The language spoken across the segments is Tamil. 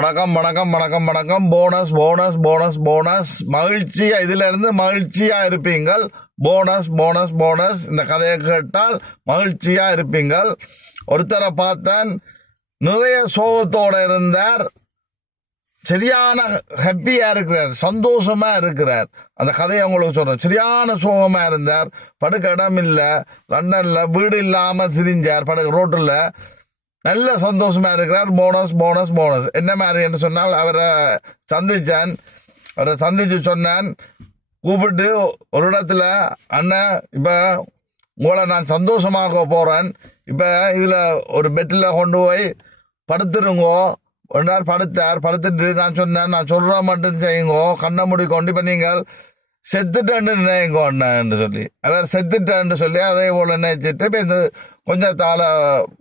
வணக்கம் வணக்கம் வணக்கம் வணக்கம். போனஸ் போனஸ் போனஸ் போனஸ் மகிழ்ச்சியா இதுல இருந்து மகிழ்ச்சியா இருப்பீங்கள். போனஸ் போனஸ் போனஸ் இந்த கதையை கேட்டால் மகிழ்ச்சியா இருப்பீங்கள். ஒருத்தரை பார்த்தேன் நிறைய சோகத்தோட இருந்தார். சரியான ஹாப்பியா இருக்கிறார். சந்தோஷமா இருக்கிறார். அந்த கதையை உங்களுக்கு சொல்றேன். சரியான சோகமா இருந்தார். படுக்க இடம் இல்லை லண்டன்ல வீடு இல்லாம திரிஞ்சார் படுக்க ரோட்டில் நல்ல சந்தோஷமாக இருக்கிறார். போனஸ் போனஸ் போனஸ் என்ன மாதிரி என்று சொன்னால் அவரை சந்தித்தேன் அவரை சந்தித்து சொன்னேன். கூப்பிட்டு ஒரு இடத்துல அண்ணன் இப்போ உங்களை நான் சந்தோஷமாக்க போகிறேன் இப்போ இதில் ஒரு பெட்டில் கொண்டு போய் படுத்துருங்கோ. ஒரு நாள் படுத்தார். படுத்துட்டு நான் சொன்னேன் நான் சொல்கிற மட்டும் செய்யுங்கோ. கண்ணை முடி கொண்டு இப்போ நீங்கள் செத்துட்டேன்னு நினைங்கோன்னு சொல்லி. அவர் செத்துட்டேன்னு சொல்லி அதே போல் நினைச்சிட்டு இப்போ இந்த கொஞ்சம் தாள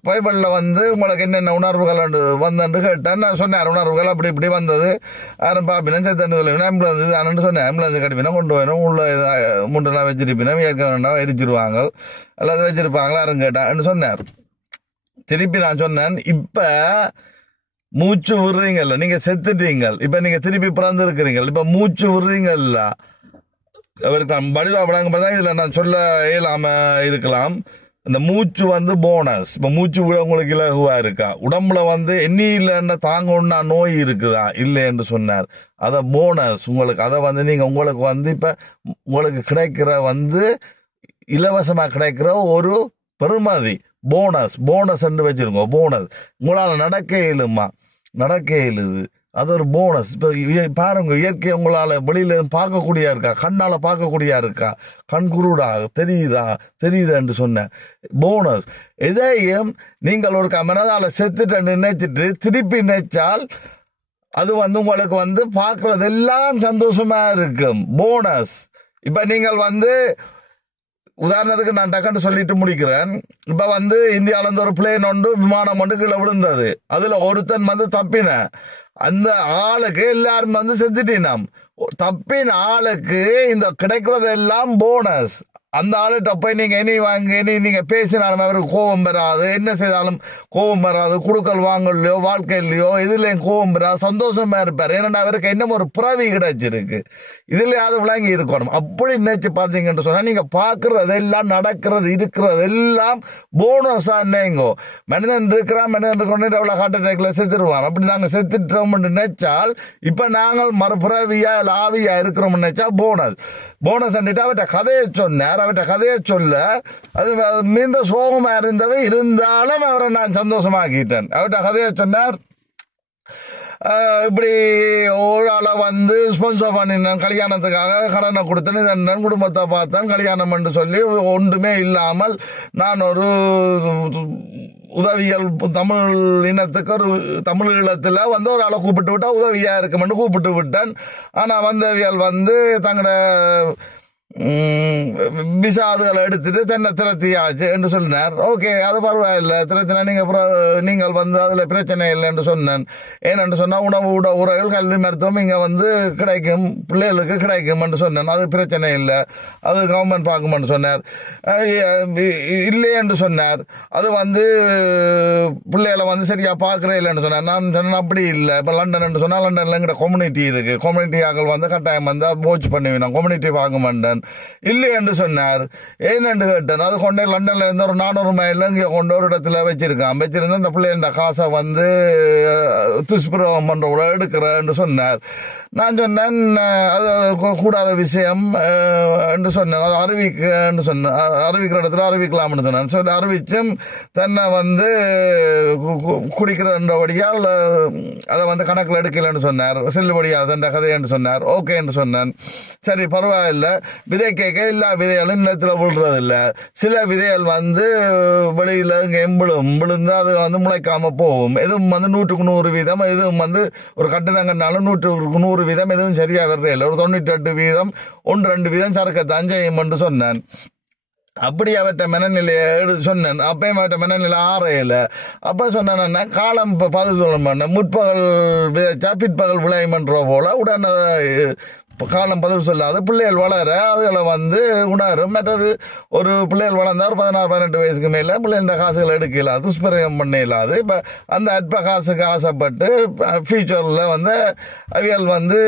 பைபிளில் வந்து உங்களுக்கு என்னென்ன உணர்வுகள் உண்டு கேட்டேன் நான் சொன்னேன் உணர்வுகள் அப்படி இப்படி வந்தது. யாரும் பார்ப்பினா சேர்த்து சொல்லி ஆம்புலன்ஸ் இதுன்னு சொன்னேன். ஆம்புலன்ஸ் கட்டிப்பினா கொண்டு வரணும் உள்ள முண்டெல்லாம் வச்சிருப்பினா ஏற்கனவே எரிச்சிருவாங்க. அல்லது வச்சிருப்பாங்களா யாரும் கேட்டான்னு சொன்னார். திருப்பி நான் சொன்னேன் இப்போ மூச்சு விடுறீங்கல்ல நீங்கள் செத்துட்டீங்க இப்போ நீங்கள் திருப்பி பிறந்திருக்கிறீங்க இப்போ மூச்சு விடுறீங்கல்ல. அவருக்கு நான் பார்த்தா இதில் நான் சொல்ல இயலாமல் இருக்கலாம். இந்த மூச்சு வந்து போனஸ் இப்போ மூச்சு விட உங்களுக்கு இலகுவாக இருக்கா? உடம்புல வந்து எண்ணி இல்லைன்னா தாங்கணும்னா நோய் இருக்குதா? இல்லை என்று சொன்னார். அதை போனஸ் உங்களுக்கு அதை வந்து நீங்கள் உங்களுக்கு வந்து இப்போ உங்களுக்கு கிடைக்கிற வந்து இலவசமாக கிடைக்கிற ஒரு பெருமதி போனஸ் போனஸ் என்று வச்சுருங்க. போனஸ் உங்களால் நடக்க இயலுமா? நடக்க இயலுது. அது ஒரு போனஸ் இப்போ பாருங்க இயற்கை உங்களால் வெளியில பார்க்கக்கூடியா இருக்கா? கண்ணால் பார்க்கக்கூடியா இருக்கா? கண் குருடா? தெரியுதா? தெரியுதா என்று சொன்னேன். போனஸ் இதையும் நீங்கள் ஒரு மனதால் செத்துட்டு நினைச்சிட்டு திருப்பி நினைச்சால் அது வந்து உங்களுக்கு வந்து பார்க்குறதெல்லாம் சந்தோஷமாக இருக்கும். போனஸ் இப்போ நீங்கள் வந்து உதாரணத்துக்கு நான் டக்குன்னு சொல்லிட்டு முடிக்கிறேன். இப்போ வந்து இந்தியாவிலேருந்து ஒரு பிளேன் ஒன்று விமானம் ஒன்று கீழே விழுந்தது. அதில் ஒருத்தன் வந்து தப்பின. அந்த ஆளுக்கு எல்லாரும் வந்து செத்துட்டினாம். தப்பின ஆளுக்கு இந்த கிடைக்கிறதெல்லாம் போனஸ் அந்த ஆளுகிட்ட போய் நீங்கள் இனி வாங்க இனி நீங்கள் பேசினாலும் அவருக்கு கோபம் வராது. என்ன செய்தாலும் கோபம் வராது. குடுக்கல் வாங்கலையோ வாழ்க்கையிலையோ இதுலேயும் கோபம் வராது. சந்தோஷமாக இருப்பார். ஏன்னா அவருக்கு இன்னும் ஒரு பிறவி கிடைச்சிருக்கு. இதுலையாவது விளங்கி இருக்கணும். அப்படி நினச்சி பார்த்தீங்கன்னு சொன்னால் நீங்கள் பார்க்குறது எல்லாம் நடக்கிறது இருக்கிறது எல்லாம் போனஸாக என்னங்கோ. மனிதன் இருக்கிறான் மனிதன் இருக்கணும் அவ்வளோ ஹார்ட் அட்டாக்ல செத்துருவான். அப்படி நாங்கள் செத்துட்டோம்னு நினைச்சால் இப்போ நாங்கள் மறுபுறவியாக இல்லை ஆவியா இருக்கிறோம்னு நினைச்சா போனஸ் போனஸ் அவர்கிட்ட கதையை சொன்னார். அவர்கிட்ட கதையை சொல்ல அது மிகுந்த சோகமாக இருந்தது. இருந்தாலும் அவரை நான் சந்தோஷமாக்கிட்டேன். அவர்கிட்ட கதையை சொன்னார் இப்படி ஒரு ஆளை வந்து ஸ்பான்சர் பண்ணினேன். கல்யாணத்துக்காக கடனை கொடுத்தேன். இதன் குடும்பத்தை பார்த்தேன். கல்யாணம் என்று சொல்லி ஒன்றுமே இல்லாமல் நான் ஒரு உதவியல் தமிழ் இனத்துக்கு ஒரு தமிழ் ஈழத்தில் வந்து ஒரு ஆளை கூப்பிட்டு விட்டால் உதவியாக இருக்குமென்னு கூப்பிட்டு விட்டேன். ஆனால் வந்தவியல் வந்து தங்களோட விசா அதுகளை எடுத்துட்டு தென்னை திரத்தியாச்சு என்று சொன்னார். ஓகே அது பரவாயில்லை. திரத்தினா நீங்கள் அப்புறம் நீங்கள் வந்து அதில் பிரச்சனை இல்லை என்று சொன்னேன். ஏனென்று சொன்னால் உணவு உட உரைகள் கல்வி மருத்துவம் இங்கே வந்து கிடைக்கும். பிள்ளைகளுக்கு கிடைக்கும் என்று சொன்னேன். அது பிரச்சனை இல்லை. அது கவர்மெண்ட் பார்க்குமென்று சொன்னார். இல்லை என்று சொன்னார். அது வந்து பிள்ளைகளை வந்து சரியாக பார்க்குறே இல்லைன்னு சொன்னார். நான் சொன்னேன் அப்படி இல்லை. இப்போ லண்டன் என்று சொன்னால் லண்டனில் எங்கிட்ட கம்யூனிட்டி இருக்குது கம்யூனிட்டி ஆக்கள் வந்து கட்டாயம் வந்து போச் பண்ணுவேன். கம்யூனிட்டி பார்க்க மாட்டேன். இல்லை என்று சொன்னார். ஏன்னு கேட்டேன் அது கொண்டே லண்டனில் இருந்து ஒரு நானூறு மைலில் இங்கே கொண்டு ஒரு இடத்துல வச்சிருக்கான். வச்சிருந்து அந்த பிள்ளைங்க காசை வந்து அஹ், துஷ்பிரயோகம் பண்ணுறவள எடுக்கிறேன்னு சொன்னார். நான் சொன்னேன் அது கூடாத விஷயம் என்று சொன்னேன். அது அறிவிக்கன்னு சொன்னேன். அறிவிக்கிற இடத்துல அறிவிக்கலாம்னு சொன்னேன் சொல்லி அறிவிச்சும் தன்னை வந்து கு- கு- குடிக்கிறன்றபடியால் அதை வந்து கணக்கில் எடுக்கலைன்னு சொன்னார். செல்லுபடியாக என்ற கதை என்று சொன்னார். ஓகே என்று சொன்னேன். சரி பரவாயில்லை. விதை கேட்க எல்லா விதைகளும் நிலத்தில் விழுறதில்ல. சில விதைகள் வந்து வெளியில் இங்கே விழும் விழுந்து அது வந்து முளைக்காமல் போகும். எதுவும் வந்து நூற்றுக்கு நூறு வீதம் எதுவும் வந்து ஒரு கட்டிடங்கனாலும் நூற்றுக்கு நூறு வீதம் எதுவும் சரியாக வர்றதில்லை ஒரு தொண்ணூற்றி எட்டு வீதம் ஒன்று ரெண்டு வீதம் சரக்கத்தான் செய்யும் என்று சொன்னேன். அப்படி அவற்ற மனநிலையை எடு சொன்னேன். அப்பயும் அவர்கிட்ட மனநிலை ஆறையில். அப்போ சொன்னேன்னா காலம் இப்போ பதில் சொல்ல மாட்டேன் முற்பகல் விதைச்சா பிற்பகல் விளையுமன்ற போல உடனே காலம் பதில் சொல்லாது. பிள்ளைகள் வளர அதுகளை வந்து உணரும். மற்றது ஒரு பிள்ளைகள் வளர்ந்தா ஒரு பதினாறு பதினெட்டு வயசுக்கு மேலே பிள்ளைகள காசுகள் எடுக்க இல்லாது துஷ்பிரயோகம் பண்ண இல்லாது இப்போ அந்த அற்ப காசுக்கு ஆசைப்பட்டு ஃபியூச்சரில் வந்து அவியல் வந்து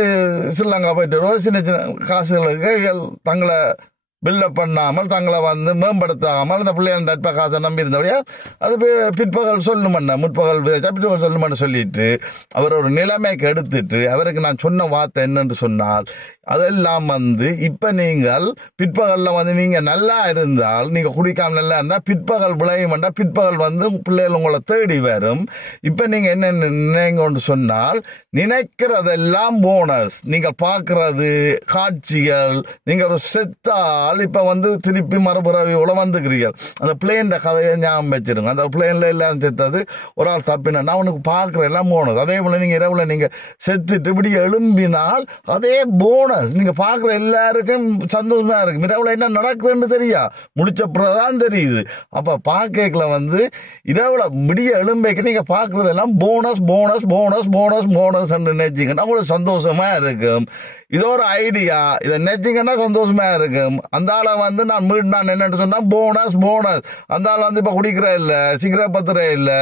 ஸ்ரீலங்கா போயிட்டு வருவோம். சின்ன சின்ன காசுகளுக்கு அவியல் தங்களை பில்டப் பண்ணாமல் தங்களை வந்து மேம்படுத்தாமல் அந்த பிள்ளைகள் நட்ப காசை நம்பி இருந்தபடியால் அது பிற்பகல் சொல்லணுமண்ண முற்பகல் விதைச்சா பிற்பகல் சொல்லணும்னு சொல்லிட்டு அவர் ஒரு நிலைமைக்கு எடுத்துட்டு அவருக்கு நான் சொன்ன வார்த்தை என்னென்று சொன்னால் அதெல்லாம் வந்து இப்போ நீங்கள் பிற்பகலில் வந்து நீங்கள் நல்லா இருந்தால் நீங்கள் குடிக்காமல் நல்லா இருந்தால் பிற்பகல் விளையும் வேண்டாம் பிற்பகல் வந்து பிள்ளைகள் உங்களை தேடி வரும். இப்போ நீங்கள் என்ன நினைங்கன்னு சொன்னால் நினைக்கிறதெல்லாம் போனஸ் நீங்கள் பார்க்குறது காட்சிகள் நீங்கள் ஒரு செத்தால் இப்போ வந்து திருப்பி மறுபிறவியோட வந்துக்கிறீர்கள் அந்த பிளேனில் கதையை ஞாபகம் வச்சிருங்க. அந்த பிளேனில் எல்லாம் செத்தது ஒரு ஆள் தப்பினா அவனுக்கு பார்க்குற எல்லாம் போனது அதே போல் நீங்கள் இரவில் நீங்கள் செத்துட்டு இப்படி எழும்பினால் அதே போனஸ் நீங்கள் பார்க்குற எல்லாருக்கும் சந்தோஷமாக இருக்கும். இரவில் என்ன நடக்குதுன்னு தெரியா? முடிச்ச தான் தெரியுது. அப்போ பார்க்கல வந்து இரவில் விடிய எழும்பைக்கு நீங்கள் பார்க்குறதெல்லாம் bonus bonus bonus bonus bonus நினைச்சிங்கன்னா உங்களுக்கு சந்தோஷமாக இருக்கும். இது ஒரு ஐடியா இதை நினைச்சிங்கன்னா சந்தோஷமா இருக்கும். அந்த ஆளை வந்து நான் மீட் நான் என்னென்னு சொன்னால் போனஸ் போனஸ் அந்த ஆள் வந்து இப்போ குடிக்கிற இல்லை சிகரெட் பத்திர இல்லை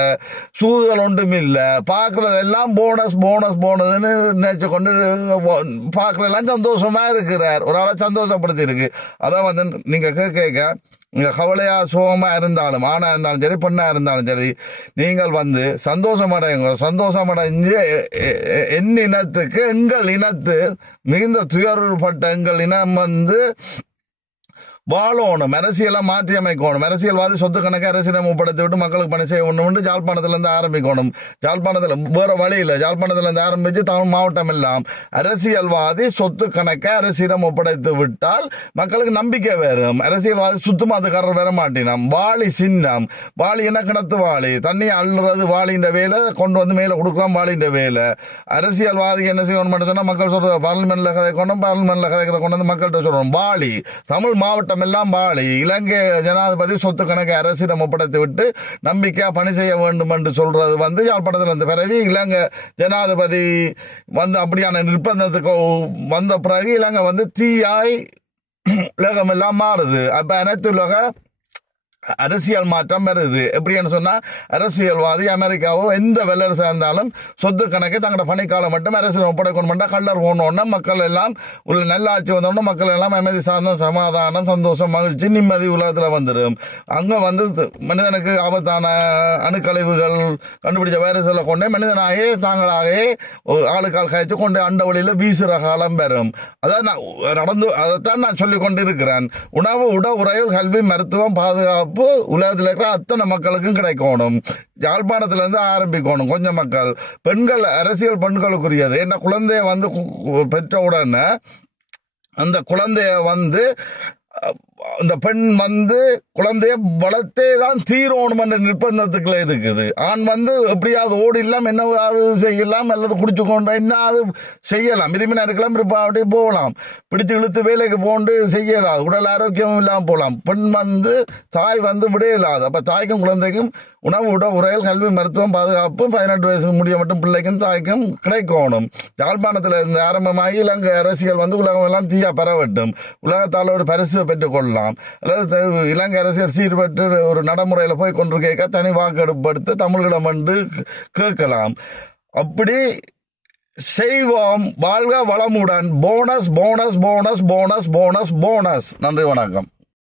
சூதுகள் ஒன்றும் இல்லை. பார்க்குறதெல்லாம் போனஸ் போனஸ் போனஸ்ன்னு நினச்சி கொண்டு பார்க்குறதெல்லாம் சந்தோஷமாக இருக்கிறார். ஒரு ஆளை சந்தோஷப்படுத்தியிருக்கு. அதான் வந்து நீங்கள் கேட்க இங்கே கவலையாக சோகமாக இருந்தாலும் ஆணாக இருந்தாலும் சரி பெண்ணாக இருந்தாலும் சரி நீங்கள் வந்து சந்தோஷமடைங்க. சந்தோஷமடைஞ்சு என் இனத்துக்கு எங்கள் இனத்து மிகுந்த துயர்பட்ட எங்கள் இனம் வந்து வாழணும். அரசியலை மாற்றி அமைக்கணும். அரசியல்வாதி சொத்து கணக்கை அரசியலை ஒப்படைத்து விட்டு மக்களுக்கு பணி உண்டு. ஜாழ்ப்பாணத்துலேருந்து ஆரம்பிக்கணும். ஜாழ்ப்பாணத்தில் வேறு வழி இல்லை. ஜாழ்ப்பாணத்துலேருந்து ஆரம்பித்து தமிழ் மாவட்டம் எல்லாம். அரசியல்வாதி சொத்து கணக்கை அரசியலம் ஒப்படைத்து விட்டால் மக்களுக்கு நம்பிக்கை வரும் அரசியல்வாதி சுத்தமாத்துக்காரர் வர மாட்டினாம். வாளி சின்னம். வாளி இனக்கணத்து வாளி? தண்ணி அள்ளுறது வாளின்ற வேலை. கொண்டு வந்து மேலே கொடுக்குறோம் வாளின்ற வேலை. அரசியல்வாதி என்ன செய்யணும் சொன்னால் மக்கள் சொல்கிறது பார்லிமெண்ட்டில் கதை கொண்டோம் பார்லிமெண்ட்டில் கதை கொண்டு வந்து மக்கள்கிட்ட சொல்லணும். வாளி. தமிழ் மாவட்டம் எல்லாம் வாழி இலங்கை ஜனாதிபதி சொத்து கணக்கு அரசிடம் ஒப்படைத்து விட்டு நம்பிக்கையாக பணி செய்ய வேண்டும் என்று சொல்கிறது வந்து யாழ்ப்பாணத்தில் இருந்த பிறகு இலங்கை ஜனாதிபதி வந்து அப்படியான நிர்பந்தத்துக்கு வந்த பிறகு இலங்கை வந்து தீயாய் உலகமெல்லாம் மாறுது. அப்போ அனைத்து உலக அரசியல் மாற்றம் வருது. எப்படின்னு சொன்னால் அரசியல்வாதி அமெரிக்காவோ எந்த வல்லரசாக இருந்தாலும் சொத்து கணக்கு தங்களோட பணிக்காலம் மட்டும் அரசியல் ஒப்படைக்கணும்னா கல்லர் போனோன்னா மக்கள் எல்லாம் உள்ள நல்லாட்சி வந்தோடனே மக்கள் எல்லாம் அமைதி சார்ந்த சமாதானம் சந்தோஷம் மகிழ்ச்சி நிம்மதி உலகத்தில் வந்துடும் அங்கே வந்து மனிதனுக்கு ஆபத்தான அணுக்கழிவுகள் கண்டுபிடிச்ச வைரஸ்களை கொண்டே மனிதனாகவே தாங்களாகவே ஆளுக்கால் காய்ச்சி கொண்டு அண்ட வழியில் வீசுகிற காலம் பெறும் அதான் நான் நடந்து அதைத்தான் நான் சொல்லிக் கொண்டிருக்கிறேன் உணவு உட உறையில் கல்வி மருத்துவம் பாதுகாப்பு உலகத்தில் இருக்கிற அத்தனை மக்களுக்கும் கிடைக்கணும். யாழ்ப்பாணத்திலேருந்து ஆரம்பிக்கணும் கொஞ்சம் மக்கள். பெண்கள் அரசியல் பெண்களுக்குரியது. என்ன குழந்தைய வந்து பெற்ற உடனே அந்த குழந்தைய வந்து அந்த பெண் வந்து குழந்தைய வளர்த்தே தான் தீரோணும் என்ற நிர்பந்தத்துக்குள்ள இருக்குது. ஆண் வந்து எப்படியாவது ஓடிடலாம் அது செய்யலாம் அல்லது குடிச்சு கொண்டு என்ன அது செய்யலாம். விரும்பினா இருக்கலாம் அப்படி அப்படியே போகலாம். பிடித்து இழுத்து வேலைக்கு போண்டு செய்யலாம். உடல் ஆரோக்கியம் இல்லாமல் போகலாம். பெண் வந்து தாய் வந்து விடையலாது. அப்போ தாய்க்கும் குழந்தைக்கும் உணவு உட உரையல் கல்வி மருத்துவம் பாதுகாப்பு பதினெட்டு வயசு முடிய மட்டும் பிள்ளைக்கும் தாய்க்கும் கிடைக்கணும். யாழ்ப்பாணத்தில் இருந்து ஆரம்பமாகி இலங்கை அரசியல் வந்து உலகம் எல்லாம் தீயா பரவட்டும். உலகத்தால் ஒரு பரிசு கொள்ளலாம். அல்லது இலங்கை அரசியல் சீர்பட்டு ஒரு நடைமுறையில் போய் கொண்டு கேட்க தனி வாக்கெடுப்படுத்த தமிழ்களிடம் வந்து கேட்கலாம். அப்படி செய்வோம். வாழ்க வளமுடன். Bonus bonus bonus bonus bonus bonus நன்றி வணக்கம்.